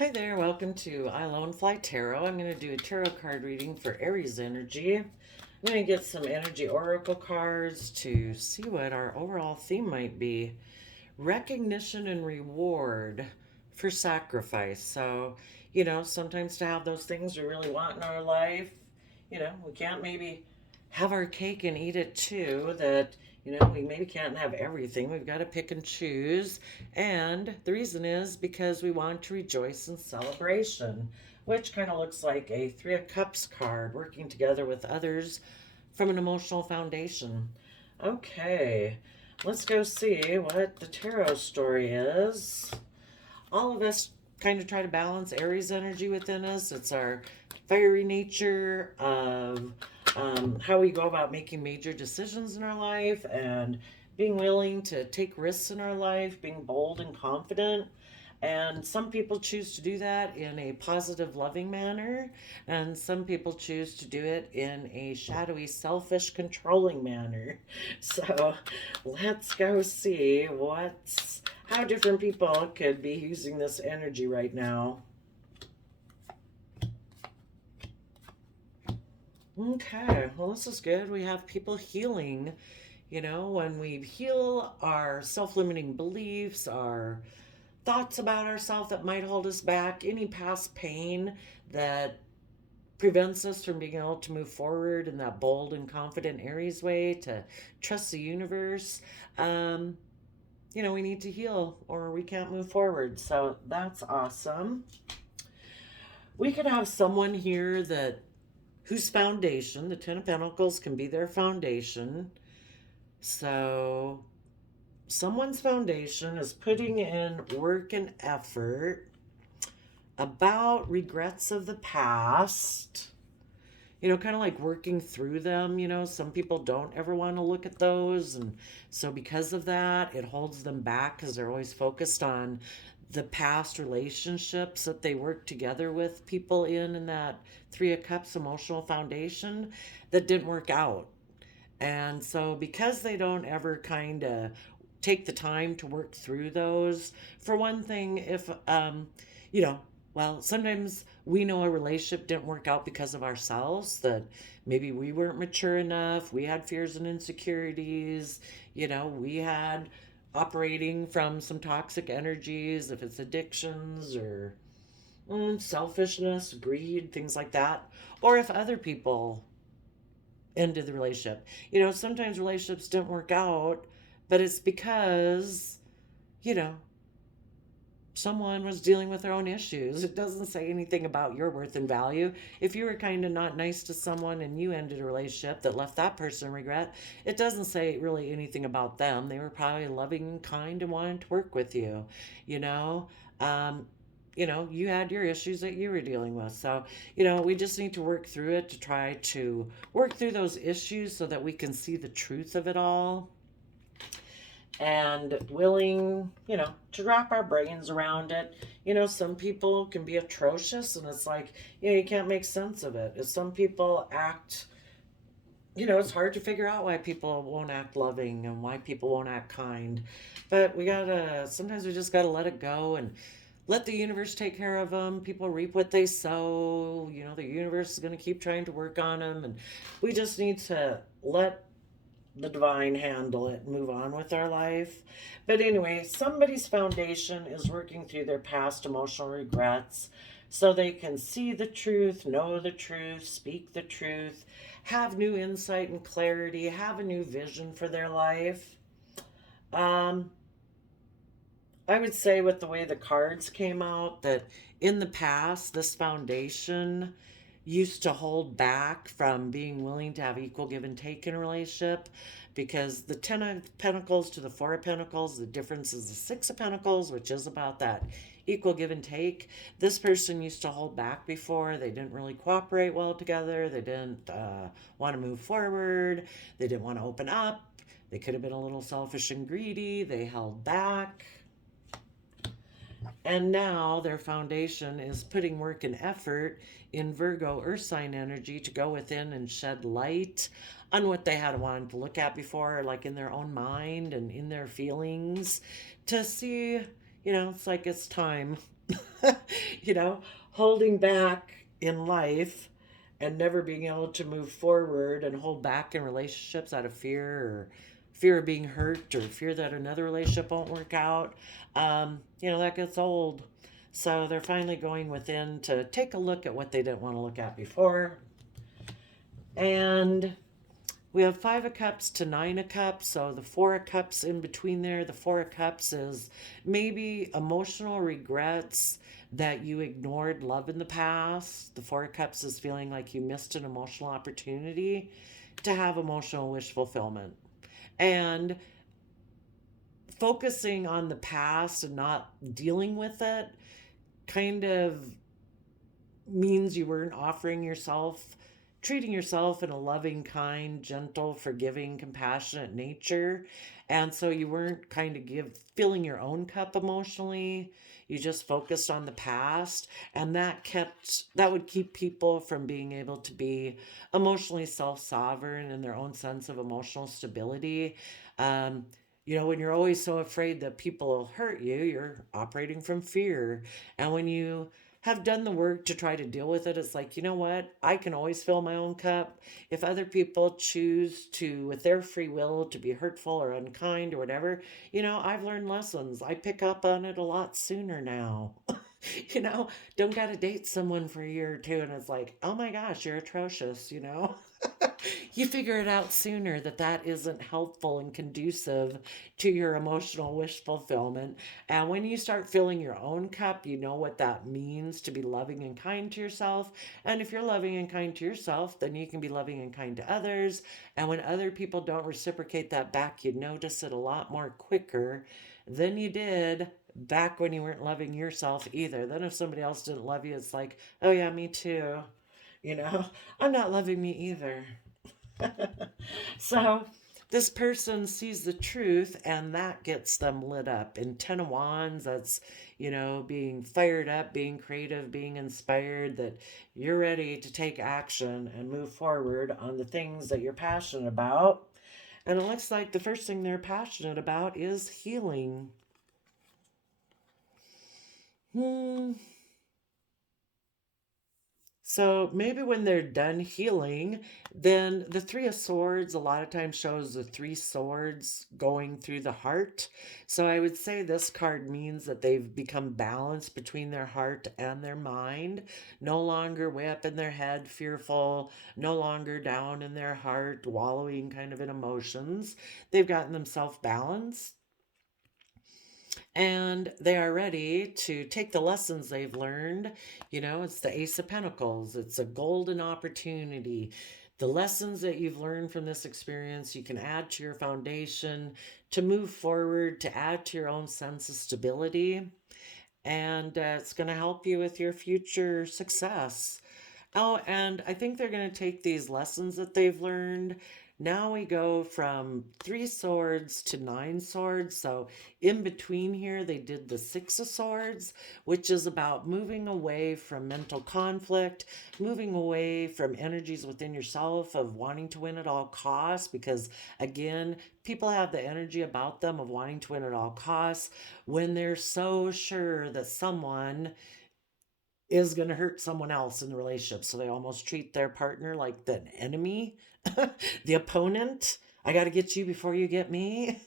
Hi there, welcome to I Lone Fly Tarot. I'm going to do a tarot card reading for Aries energy. I'm going to get some energy oracle cards to see what our overall theme might be. Recognition and reward for sacrifice. So, sometimes to have those things we really want in our life, we can't maybe have our cake and eat it too. That, we maybe can't have everything. We've got to pick and choose. And the reason is because we want to rejoice in celebration, which kind of looks like a Three of Cups card, working together with others from an emotional foundation. Okay, let's go see what the tarot story is. All of us kind of try to balance Aries energy within us. It's our fiery nature of how we go about making major decisions in our life and being willing to take risks in our life, being bold and confident. And some people choose to do that in a positive, loving manner, and some people choose to do it in a shadowy, selfish, controlling manner. So let's go see how different people could be using this energy right now. Okay, well, this is good. We have people healing. When we heal our self limiting beliefs, our thoughts about ourselves that might hold us back, any past pain that prevents us from being able to move forward in that bold and confident Aries way to trust the universe. We need to heal or we can't move forward. So that's awesome. We could have someone here whose foundation, the Ten of Pentacles, can be their foundation. So someone's foundation is putting in work and effort about regrets of the past, kind of like working through them. Some people don't ever want to look at those. And so because of that, it holds them back because they're always focused on the past relationships that they work together with people in that Three of Cups emotional foundation that didn't work out. And so because they don't ever kind of take the time to work through those, for one thing, if, sometimes we know a relationship didn't work out because of ourselves, that maybe we weren't mature enough, we had fears and insecurities, we had operating from some toxic energies, if it's addictions or selfishness, greed, things like that, or if other people ended the relationship. Sometimes relationships didn't work out, but it's because, you know, someone was dealing with their own issues. It doesn't say anything about your worth and value. If you were kind of not nice to someone and you ended a relationship that left that person regret, it doesn't say really anything about them. They were probably loving and kind and wanted to work with you, you know. Um, you had your issues that you were dealing with. So, we just need to work through it to try to work through those issues so that we can see the truth of it all and willing, to wrap our brains around it. Some people can be atrocious and it's like, you can't make sense of it. If some people act, it's hard to figure out why people won't act loving and why people won't act kind. But sometimes we just gotta let it go and let the universe take care of them. People reap what they sow. The universe is going to keep trying to work on them. And we just need to let the divine handle it and move on with our life. But anyway, somebody's foundation is working through their past emotional regrets so they can see the truth, know the truth, speak the truth, have new insight and clarity, have a new vision for their life. I would say with the way the cards came out that in the past, this foundation used to hold back from being willing to have equal give and take in a relationship because the Ten of Pentacles to the Four of Pentacles, the difference is the Six of Pentacles, which is about that equal give and take. This person used to hold back before. They didn't really cooperate well together. They didn't want to move forward. They didn't want to open up. They could have been a little selfish and greedy. They held back. And now their foundation is putting work and effort in Virgo Earth sign energy to go within and shed light on what they had wanted to look at before, like in their own mind and in their feelings, to see, it's like it's time. you know, holding back in life and never being able to move forward and hold back in relationships out of fear or fear of being hurt or fear that another relationship won't work out. That gets old. So they're finally going within to take a look at what they didn't want to look at before. And we have Five of Cups to Nine of Cups. So the Four of Cups in between there, the Four of Cups is maybe emotional regrets that you ignored love in the past. The Four of Cups is feeling like you missed an emotional opportunity to have emotional wish fulfillment. And focusing on the past and not dealing with it kind of means you weren't offering yourself, treating yourself in a loving, kind, gentle, forgiving, compassionate nature. And so you weren't kind of filling your own cup emotionally. You just focused on the past, and that would keep people from being able to be emotionally self-sovereign in their own sense of emotional stability. Um, when you're always so afraid that people will hurt you, you're operating from fear. And when you have done the work to try to deal with it, it's like, you know what? I can always fill my own cup. If other people choose to, with their free will, to be hurtful or unkind or whatever, I've learned lessons. I pick up on it a lot sooner now. you know, don't got to date someone for a year or two, and it's like, oh my gosh, you're atrocious. You figure it out sooner that that isn't helpful and conducive to your emotional wish fulfillment. And when you start filling your own cup, you know what that means to be loving and kind to yourself. And if you're loving and kind to yourself, then you can be loving and kind to others. And when other people don't reciprocate that back, you notice it a lot more quicker than you did back when you weren't loving yourself either. Then if somebody else didn't love you, it's like, oh yeah, me too. You know, I'm not loving me either. So this person sees the truth and that gets them lit up. In Ten of Wands, that's, being fired up, being creative, being inspired, that you're ready to take action and move forward on the things that you're passionate about. And it looks like the first thing they're passionate about is healing. Hmm. So maybe when they're done healing, then the Three of Swords a lot of times shows the three swords going through the heart. So I would say this card means that they've become balanced between their heart and their mind, no longer way up in their head, fearful, no longer down in their heart, wallowing kind of in emotions. They've gotten themselves balanced and they are ready to take the lessons they've learned. It's the Ace of Pentacles, it's a golden opportunity. The lessons that you've learned from this experience, you can add to your foundation to move forward, to add to your own sense of stability. And it's going to help you with your future success. Oh, and I think they're going to take these lessons that they've learned. Now we go from three swords to nine swords. So in between here, they did the Six of Swords, which is about moving away from mental conflict, moving away from energies within yourself of wanting to win at all costs. Because again, people have the energy about them of wanting to win at all costs when they're so sure that someone is going to hurt someone else in the relationship. So they almost treat their partner like the enemy, the opponent. I got to get you before you get me.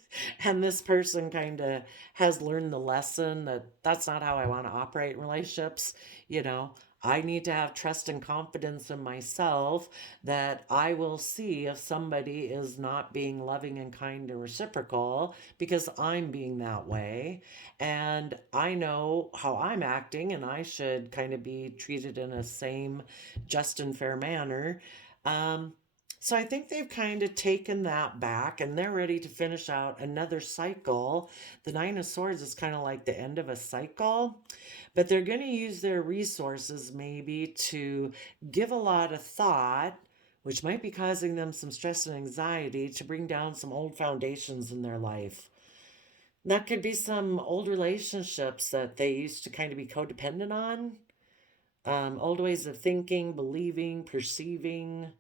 And this person kind of has learned the lesson that that's not how I want to operate in relationships. You know, I need to have trust and confidence in myself that I will see if somebody is not being loving and kind and reciprocal because I'm being that way. And I know how I'm acting, and I should kind of be treated in a same just and fair manner. Um, so I think they've kind of taken that back and they're ready to finish out another cycle. The Nine of Swords is kind of like the end of a cycle, but they're going to use their resources maybe to give a lot of thought, which might be causing them some stress and anxiety, to bring down some old foundations in their life. That could be some old relationships that they used to kind of be codependent on, old ways of thinking, believing, perceiving.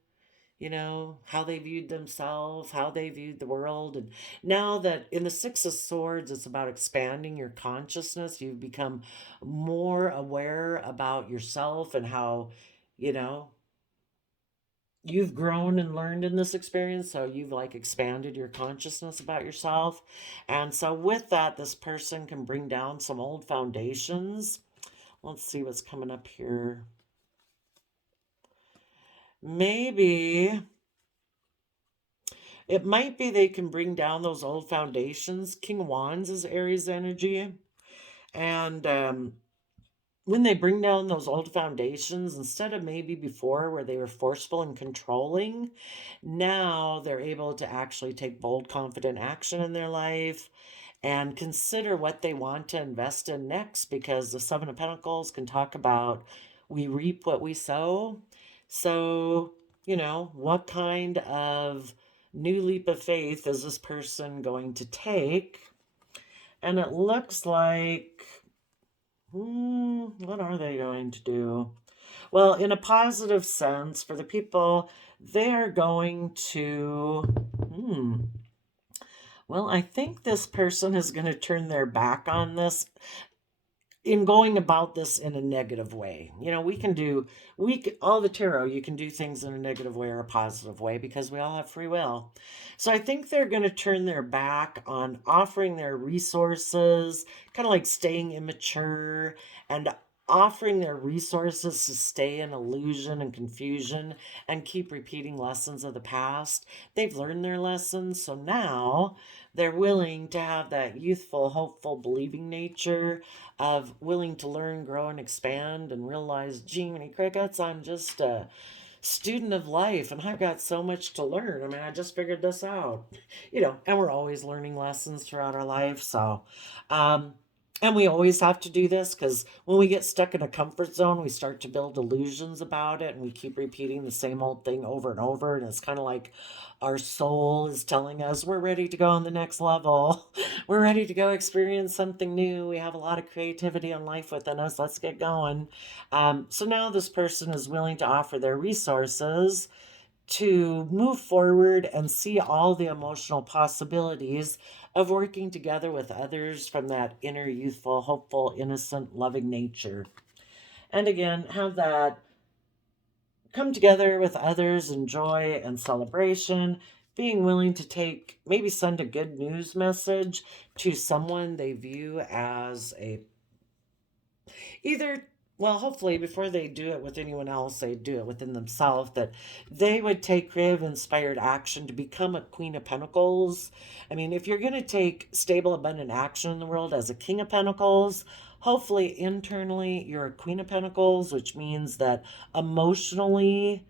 how they viewed themselves, how they viewed the world. And now that in the Six of Swords, it's about expanding your consciousness. You've become more aware about yourself and how, you know, you've grown and learned in this experience. So you've like expanded your consciousness about yourself. And so with that, this person can bring down some old foundations. Let's see what's coming up here. Maybe it might be they can bring down those old foundations. King of Wands is Aries energy. And when they bring down those old foundations, instead of maybe before where they were forceful and controlling, now they're able to actually take bold, confident action in their life and consider what they want to invest in next, because the Seven of Pentacles can talk about we reap what we sow. So, what kind of new leap of faith is this person going to take? And it looks like, what are they going to do? Well, in a positive sense, for the people, they are going to, well, I think this person is going to turn their back on this in going about this in a negative way. All the tarot, you can do things in a negative way or a positive way because we all have free will. So I think they're going to turn their back on offering their resources, kind of like staying immature and offering their resources to stay in illusion and confusion and keep repeating lessons of the past. They've learned their lessons, so now they're willing to have that youthful, hopeful, believing nature of willing to learn, grow, and expand and realize, gee, many crickets, I'm just a student of life and I've got so much to learn. I mean, I just figured this out, and we're always learning lessons throughout our life. So, and we always have to do this because when we get stuck in a comfort zone, we start to build illusions about it and we keep repeating the same old thing over and over. And it's kind of like our soul is telling us we're ready to go on the next level. We're ready to go experience something new. We have a lot of creativity and life within us. Let's get going. So now this person is willing to offer their resources to move forward and see all the emotional possibilities of working together with others from that inner, youthful, hopeful, innocent, loving nature. And again, have that come together with others in joy and celebration, being willing to maybe send a good news message to someone they view as hopefully before they do it with anyone else, they do it within themselves, that they would take creative, inspired action to become a Queen of Pentacles. I mean, if you're going to take stable, abundant action in the world as a King of Pentacles, hopefully internally you're a Queen of Pentacles, which means that emotionally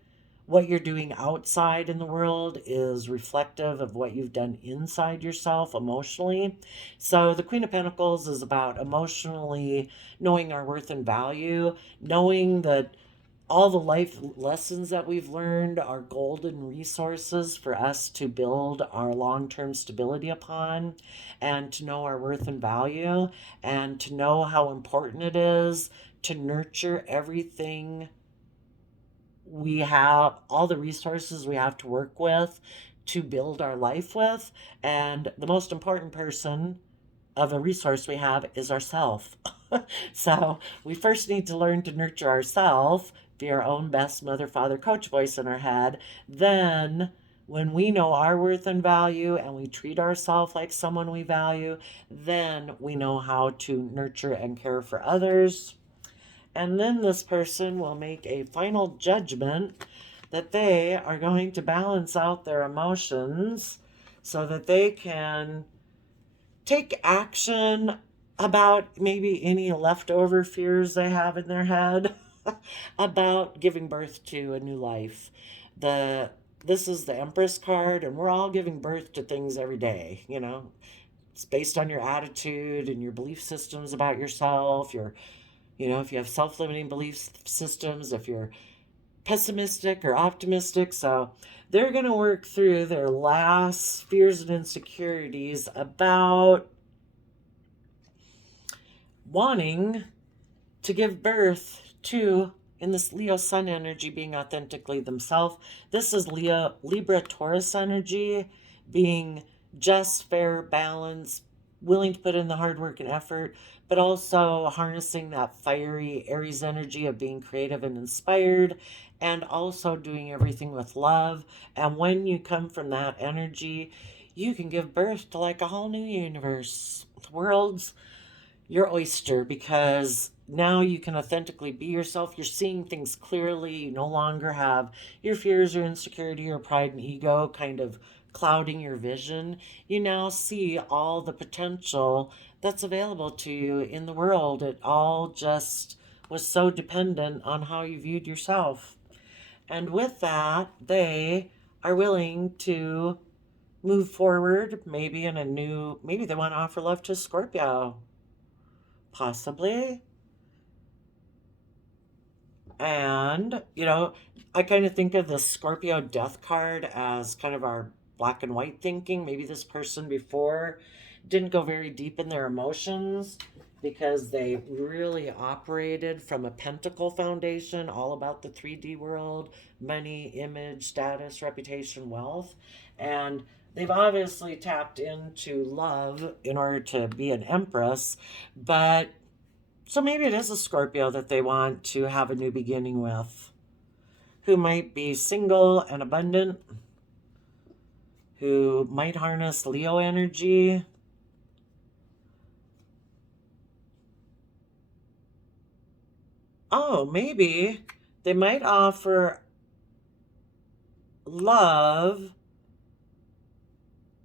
what you're doing outside in the world is reflective of what you've done inside yourself emotionally. So the Queen of Pentacles is about emotionally knowing our worth and value, knowing that all the life lessons that we've learned are golden resources for us to build our long-term stability upon, and to know our worth and value, and to know how important it is to nurture everything we have, all the resources we have to work with to build our life with. And the most important person of a resource we have is ourself. So we first need to learn to nurture ourself, be our own best mother, father, coach voice in our head. Then when we know our worth and value and we treat ourselves like someone we value, then we know how to nurture and care for others. And then this person will make a final judgment that they are going to balance out their emotions so that they can take action about maybe any leftover fears they have in their head about giving birth to a new life. This is the Empress card, and we're all giving birth to things every day. It's based on your attitude and your belief systems about yourself, if you have self-limiting belief systems, if you're pessimistic or optimistic. So they're going to work through their last fears and insecurities about wanting to give birth to in this Leo Sun energy being authentically themselves. This is Leo Libra Taurus energy being just, fair, balanced, willing to put in the hard work and effort, but also harnessing that fiery Aries energy of being creative and inspired, and also doing everything with love. And when you come from that energy, you can give birth to like a whole new universe. The world's your oyster, because now you can authentically be yourself. You're seeing things clearly. You no longer have your fears or insecurity or pride and ego kind of clouding your vision. You now see all the potential that's available to you in the world. It all just was so dependent on how you viewed yourself. And with that, they are willing to move forward, maybe in a new, maybe they want to offer love to Scorpio. Possibly. And, I kind of think of the Scorpio death card as kind of our black and white thinking. Maybe this person before didn't go very deep in their emotions because they really operated from a pentacle foundation, all about the 3D world, money, image, status, reputation, wealth. And they've obviously tapped into love in order to be an empress, but so maybe it is a Scorpio that they want to have a new beginning with, who might be single and abundant, who might harness Leo energy. Oh, maybe they might offer love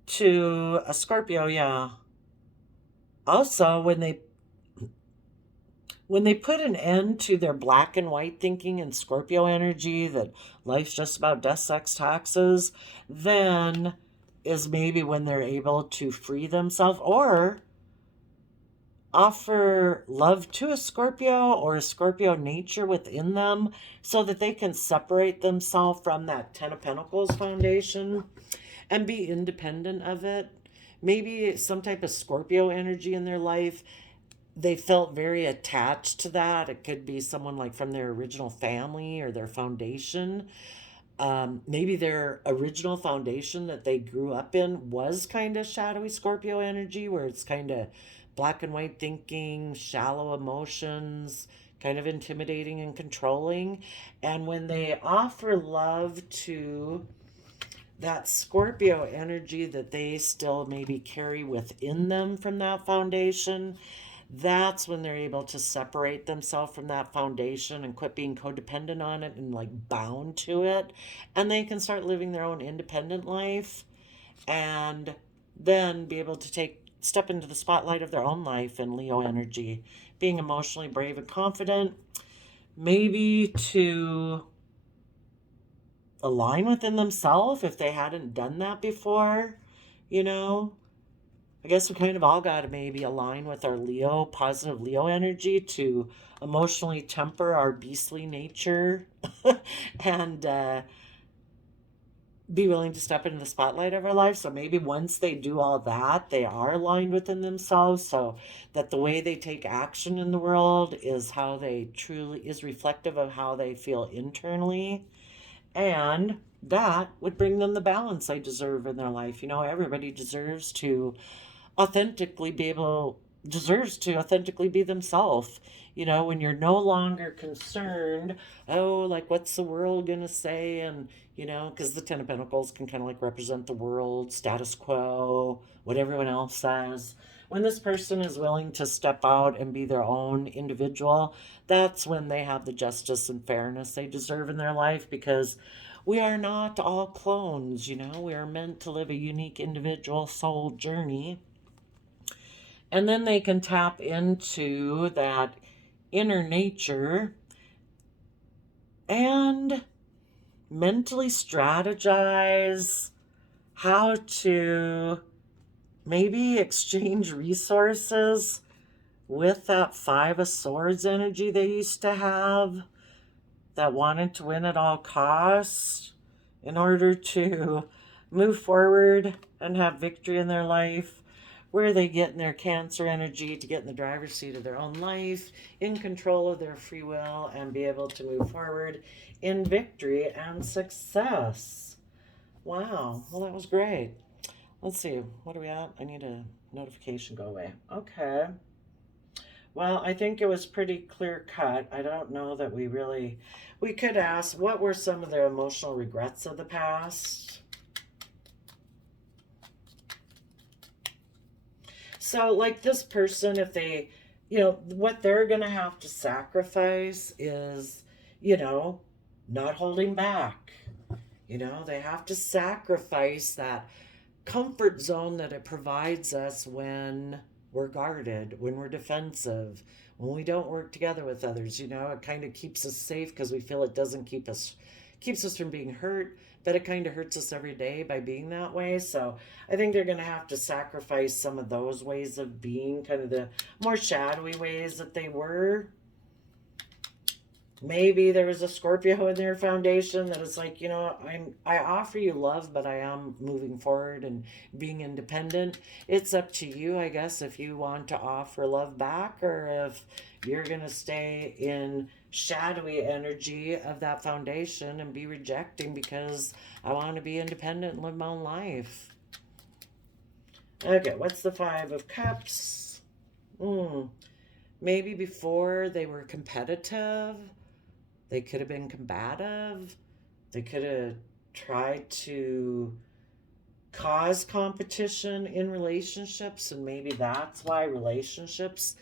to a Scorpio, yeah. Also, when they put an end to their black and white thinking and Scorpio energy that life's just about death, sex, taxes, then is maybe when they're able to free themselves or offer love to a Scorpio or a Scorpio nature within them so that they can separate themselves from that Ten of Pentacles foundation and be independent of it. Maybe some type of Scorpio energy in their life, they felt very attached to that. It could be someone like from their original family or their foundation. Maybe their original foundation that they grew up in was kind of shadowy Scorpio energy, where it's kind of black and white thinking, shallow emotions, kind of intimidating and controlling. And when they offer love to that Scorpio energy that they still maybe carry within them from that foundation, that's when they're able to separate themselves from that foundation and quit being codependent on it and like bound to it. And they can start living their own independent life and then be able to step into the spotlight of their own life in Leo energy, being emotionally brave and confident, maybe to align within themselves if they hadn't done that before, you know. I guess we kind of all got to maybe align with our Leo, positive Leo energy to emotionally temper our beastly nature and be willing to step into the spotlight of our life. So maybe once they do all that, they are aligned within themselves so that the way they take action in the world is how they truly is reflective of how they feel internally. And that would bring them the balance they deserve in their life. Everybody deserves to authentically be themselves. When you're no longer concerned, oh, like what's the world gonna say? And because the Ten of Pentacles can kind of like represent the world, status quo, what everyone else says. When this person is willing to step out and be their own individual, that's when they have the justice and fairness they deserve in their life, because we are not all clones. We are meant to live a unique individual soul journey. And then they can tap into that inner nature and mentally strategize how to maybe exchange resources with that Five of Swords energy they used to have, that wanted to win at all costs in order to move forward and have victory in their life, where they get in their Cancer energy to get in the driver's seat of their own life, in control of their free will, and be able to move forward in victory and success. Wow, well, that was great. Let's see, what are we at? I need a notification go away. Okay. Well, I think it was pretty clear cut. I don't know that we could ask, what were some of the emotional regrets of the past? So, like this person, if they, what they're going to have to sacrifice is, you know, not holding back. They have to sacrifice that comfort zone that it provides us when we're guarded, when we're defensive, when we don't work together with others. It kind of keeps us safe because we feel it doesn't keeps us from being hurt, but it kind of hurts us every day by being that way. So I think they're going to have to sacrifice some of those ways of being, kind of the more shadowy ways that they were. Maybe there was a Scorpio in their foundation that is like, I offer you love, but I am moving forward and being independent. It's up to you, I guess, if you want to offer love back or if you're going to stay in shadowy energy of that foundation and be rejecting because I want to be independent and live my own life. Okay, what's the Five of Cups? Maybe before they were competitive. They could have been combative. They could have tried to cause competition in relationships, and maybe that's why relationships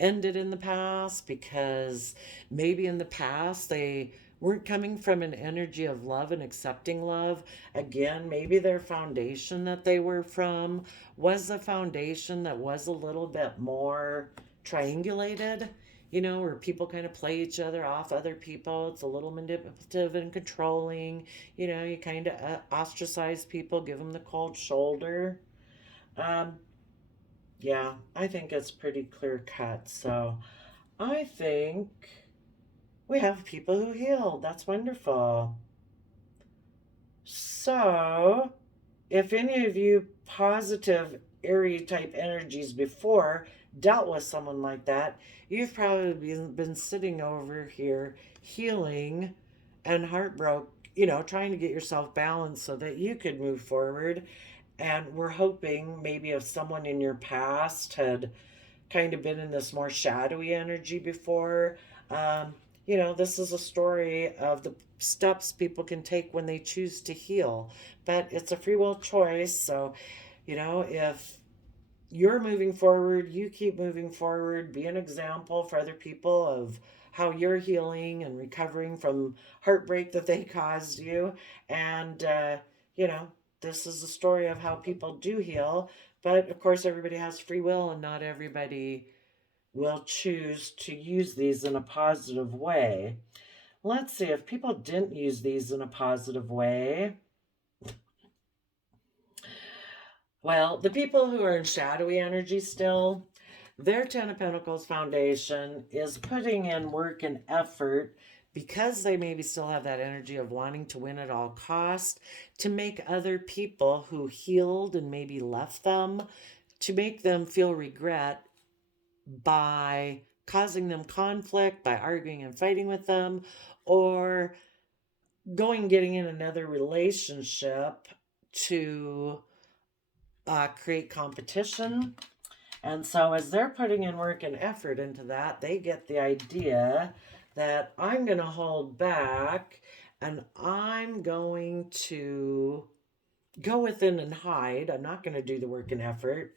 ended in the past, because maybe in the past they weren't coming from an energy of love and accepting love. Again, maybe their foundation that they were from was a foundation that was a little bit more triangulated, where people kind of play each other off other people. It's a little manipulative and controlling. You kind of ostracize people, give them the cold shoulder. Um, yeah, I think it's pretty clear cut. So I think we have people who healed. That's wonderful. So, if any of you positive Aries type energies before dealt with someone like that, you've probably been sitting over here healing and heartbroken, trying to get yourself balanced so that you could move forward. And we're hoping maybe if someone in your past had kind of been in this more shadowy energy before, this is a story of the steps people can take when they choose to heal. But it's a free will choice. So, if you're moving forward, you keep moving forward, be an example for other people of how you're healing and recovering from heartbreak that they caused you. And, this is a story of how people do heal. But of course, everybody has free will, and not everybody will choose to use these in a positive way. Let's see, if people didn't use these in a positive way, well, the people who are in shadowy energy still, their Ten of Pentacles foundation is putting in work and effort because they maybe still have that energy of wanting to win at all cost, to make other people who healed and maybe left them, to make them feel regret by causing them conflict, by arguing and fighting with them, or getting in another relationship to create competition. And so, as they're putting in work and effort into that, they get the idea that I'm going to hold back and I'm going to go within and hide. I'm not going to do the work and effort.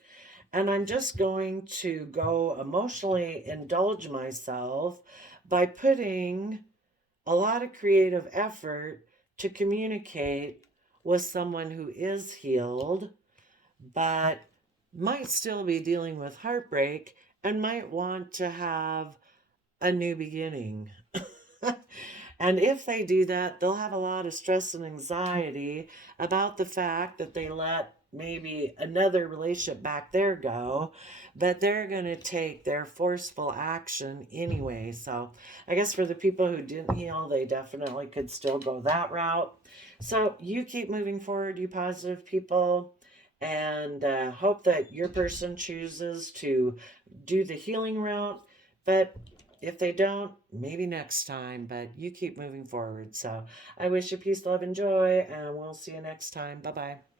And I'm just going to go emotionally indulge myself by putting a lot of creative effort to communicate with someone who is healed, but might still be dealing with heartbreak and might want to have a new beginning. And if they do that, they'll have a lot of stress and anxiety about the fact that they let maybe another relationship back there go, but they're going to take their forceful action anyway. So I guess for the people who didn't heal, they definitely could still go that route. So you keep moving forward, you positive people, and hope that your person chooses to do the healing route. But if they don't, maybe next time. But you keep moving forward. So I wish you peace, love, and joy, and we'll see you next time. Bye bye.